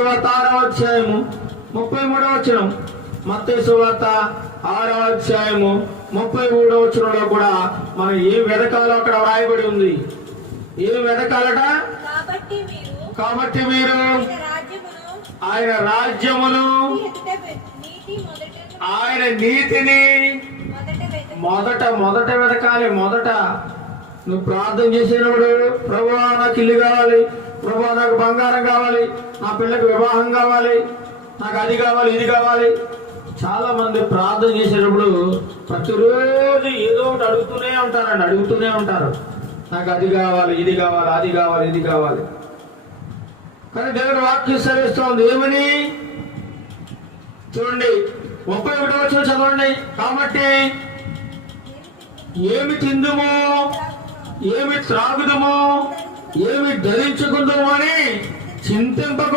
సువార్త 6వ అధ్యాయము 33వ వచనం. మత్తయి సువార్త 6వ అధ్యాయము 33వ వచనంలో కూడా మనం ఏం వెదకాలో అక్కడ వ్రాయబడి ఉంది. ఏం వెదకాలట? కాబట్టి మీరు ఆయన రాజ్యమును ఆయన నీతిని మొదట వెతకాలి. మొదట నువ్వు ప్రార్థన చేసినప్పుడు, ప్రభువా నాకు ఇల్లు కావాలి, ప్రభువా నాకు బంగారం కావాలి, నా పిల్లకి వివాహం కావాలి, నాకు అది కావాలి ఇది కావాలి. చాలా మంది ప్రార్థన చేసేటప్పుడు ప్రతిరోజు ఏదో ఒకటి అడుగుతూనే ఉంటారు. నాకు అది కావాలి, ఇది కావాలి, అది కావాలి, ఇది కావాలి. కానీ దేవుడు వాక్యం సెలవిస్తోంది ఏమని? చూడండి 31వ వచనం చదవండి. కాబట్టి ఏమి తిందుమో, ఏమి త్రాగుదమో, ఏమి ధరించుకుందామో అని చింతింపకూడదు.